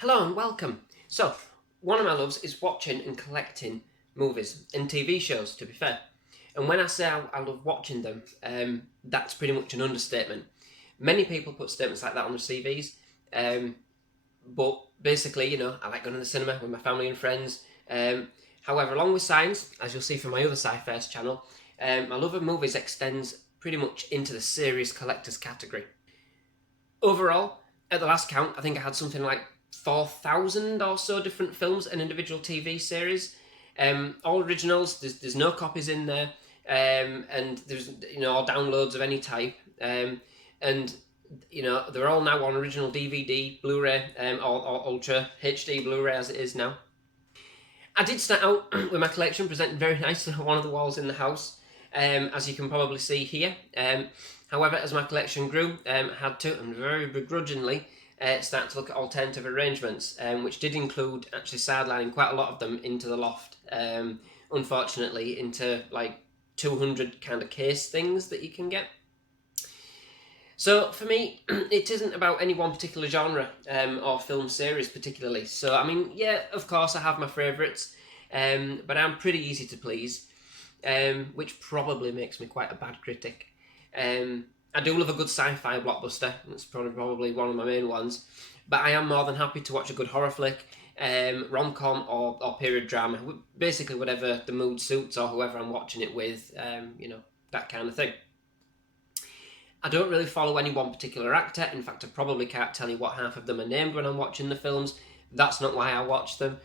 Hello and welcome. So, one of my loves is watching and collecting movies and TV shows, to be fair. And when I say I love watching them, that's pretty much an understatement. Many people put statements like that on their CVs, but basically, I like going to the cinema with my family and friends. However, along with science, as you'll see from my other SciFirst channel, my love of movies extends pretty much into the series collectors category. Overall, at the last count, I think I had something like 4,000 or so different films and individual TV series. All originals. There's no copies in there, and there's all downloads of any type. And they're all now on original DVD, Blu-ray, or Ultra HD Blu-ray as it is now. I did start out with my collection presented very nicely on one of the walls in the house, as you can probably see here. However, as my collection grew, I had to, and very begrudgingly, start to look at alternative arrangements, which did include actually sidelining quite a lot of them into the loft, unfortunately, into like 200 kind of case things that you can get. So for me, it isn't about any one particular genre or film series particularly. So I mean, yeah, of course I have my favourites, but I'm pretty easy to please, which probably makes me quite a bad critic. I do love a good sci-fi blockbuster. That's probably one of my main ones. But I am more than happy to watch a good horror flick, rom-com or period drama. Basically whatever the mood suits or whoever I'm watching it with, that kind of thing. I don't really follow any one particular actor. In fact, I probably can't tell you what half of them are named when I'm watching the films. That's not why I watch them.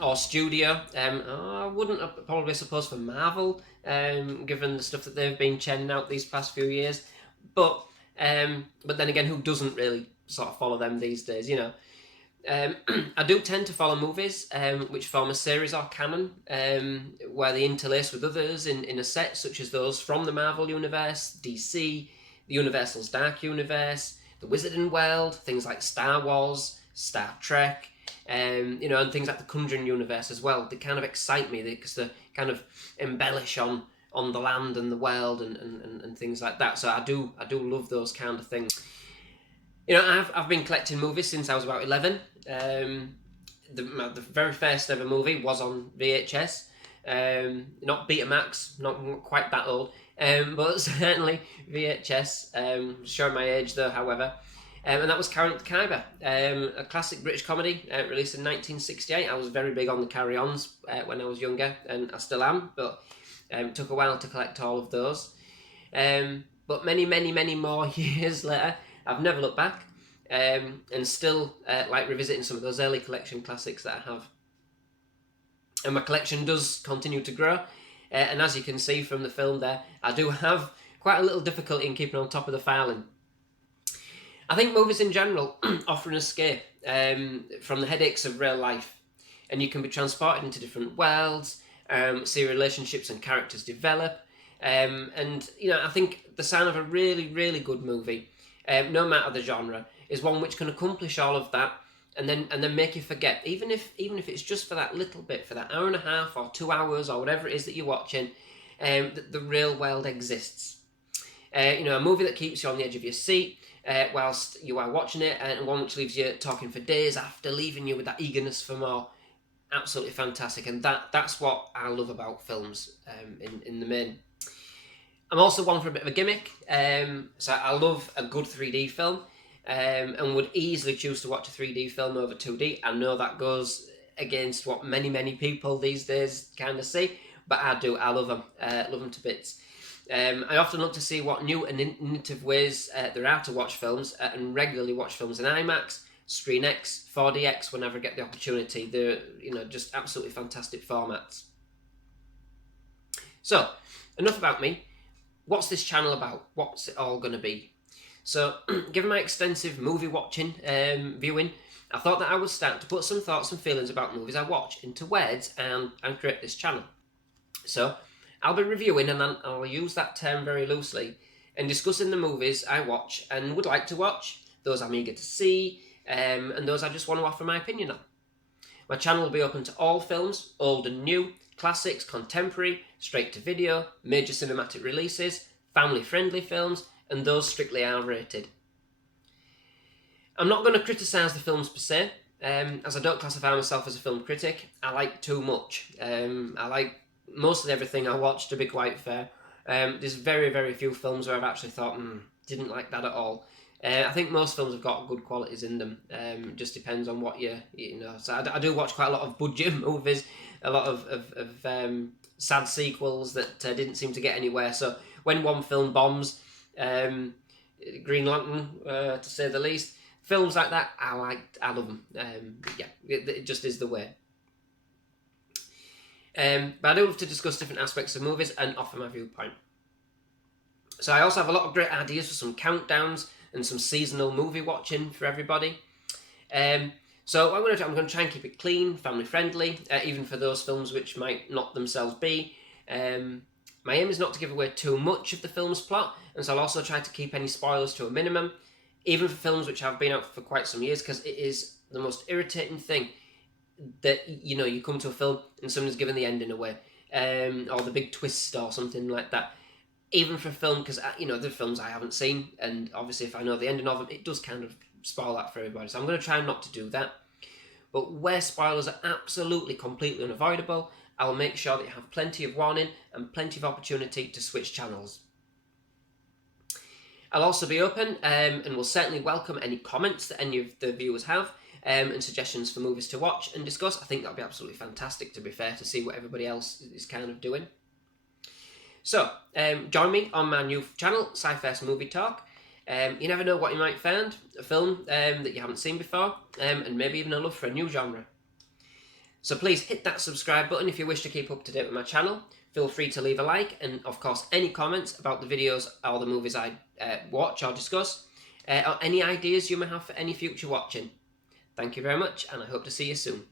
Or studio. I wouldn't probably suppose for Marvel, given the stuff that they've been churning out these past few years. But then again, who doesn't really sort of follow them these days, I do tend to follow movies which form a series or canon, where they interlace with others in a set, such as those from the Marvel Universe, DC, the Universal's Dark Universe, the Wizarding World, things like Star Wars, Star Trek, and things like the Conjuring Universe as well. They kind of excite me because they kind of embellish on the land and the world and things like that. So I do love those kind of things. I've been collecting movies since I was about 11. The very first ever movie was on VHS. Not Betamax, not quite that old, but certainly VHS. Showing my age though, however. And that was Carrot the Kyber, a classic British comedy released in 1968. I was very big on the carry-ons when I was younger, and I still am, but it took a while to collect all of those. But many, many, many more years later, I've never looked back, and still like revisiting some of those early collection classics that I have. And my collection does continue to grow, and as you can see from the film there, I do have quite a little difficulty in keeping on top of the filing. I think movies in general offer an escape from the headaches of real life, and you can be transported into different worlds, see relationships and characters develop, and I think the sign of a really, really good movie, no matter the genre, is one which can accomplish all of that and then make you forget, even if it's just for that little bit, for that hour and a half or 2 hours or whatever it is that you're watching, that the real world exists. A movie that keeps you on the edge of your seat whilst you are watching it, and one which leaves you talking for days after, leaving you with that eagerness for more. Absolutely fantastic, and that's what I love about films in the main. I'm also one for a bit of a gimmick, so I love a good 3D film, and would easily choose to watch a 3D film over 2D. I know that goes against what many, many people these days kind of see, but I do. I love them to bits. I often look to see what new and innovative ways there are to watch films, and regularly watch films in IMAX, Screen X, 4DX whenever I get the opportunity. They're just absolutely fantastic formats. So, enough about me. What's this channel about? What's it all going to be? So, given my extensive movie watching, viewing, I thought that I would start to put some thoughts and feelings about movies I watch into words and create this channel. So, I'll be reviewing, and I'll use that term very loosely, and discussing the movies I watch and would like to watch, those I'm eager to see, and those I just want to offer my opinion on. My channel will be open to all films, old and new, classics, contemporary, straight to video, major cinematic releases, family-friendly films, and those strictly R-rated. I'm not going to criticise the films per se, as I don't classify myself as a film critic. I like too much. I like mostly everything I watch, to be quite fair. There's very, very few films where I've actually thought, didn't like that at all. I think most films have got good qualities in them. It just depends on what you know. So I do watch quite a lot of budget movies, a lot of sad sequels that didn't seem to get anywhere. So when one film bombs, Green Lantern, to say the least, films like that, I love them. It just is the way. But I do love to discuss different aspects of movies and offer my viewpoint. So I also have a lot of great ideas for some countdowns and some seasonal movie watching for everybody. So what I'm going to do, I'm going to try and keep it clean, family friendly, even for those films which might not themselves be. My aim is not to give away too much of the film's plot, and so I'll also try to keep any spoilers to a minimum, even for films which have been out for quite some years, because it is the most irritating thing that, you come to a film and someone's given the ending away, or the big twist or something like that. Even for a film, because, the films I haven't seen, and obviously if I know the ending of them, it does kind of spoil that for everybody. So I'm going to try not to do that. But where spoilers are absolutely, completely unavoidable, I will make sure that you have plenty of warning and plenty of opportunity to switch channels. I'll also be open and will certainly welcome any comments that any of the viewers have and suggestions for movies to watch and discuss. I think that'll be absolutely fantastic, to be fair, to see what everybody else is kind of doing. So, join me on my new channel, SciFirst MovieTalk. You never know what you might find, a film that you haven't seen before, and maybe even a love for a new genre. So please hit that subscribe button if you wish to keep up to date with my channel. Feel free to leave a like, and of course any comments about the videos or the movies I watch or discuss, or any ideas you may have for any future watching. Thank you very much, and I hope to see you soon.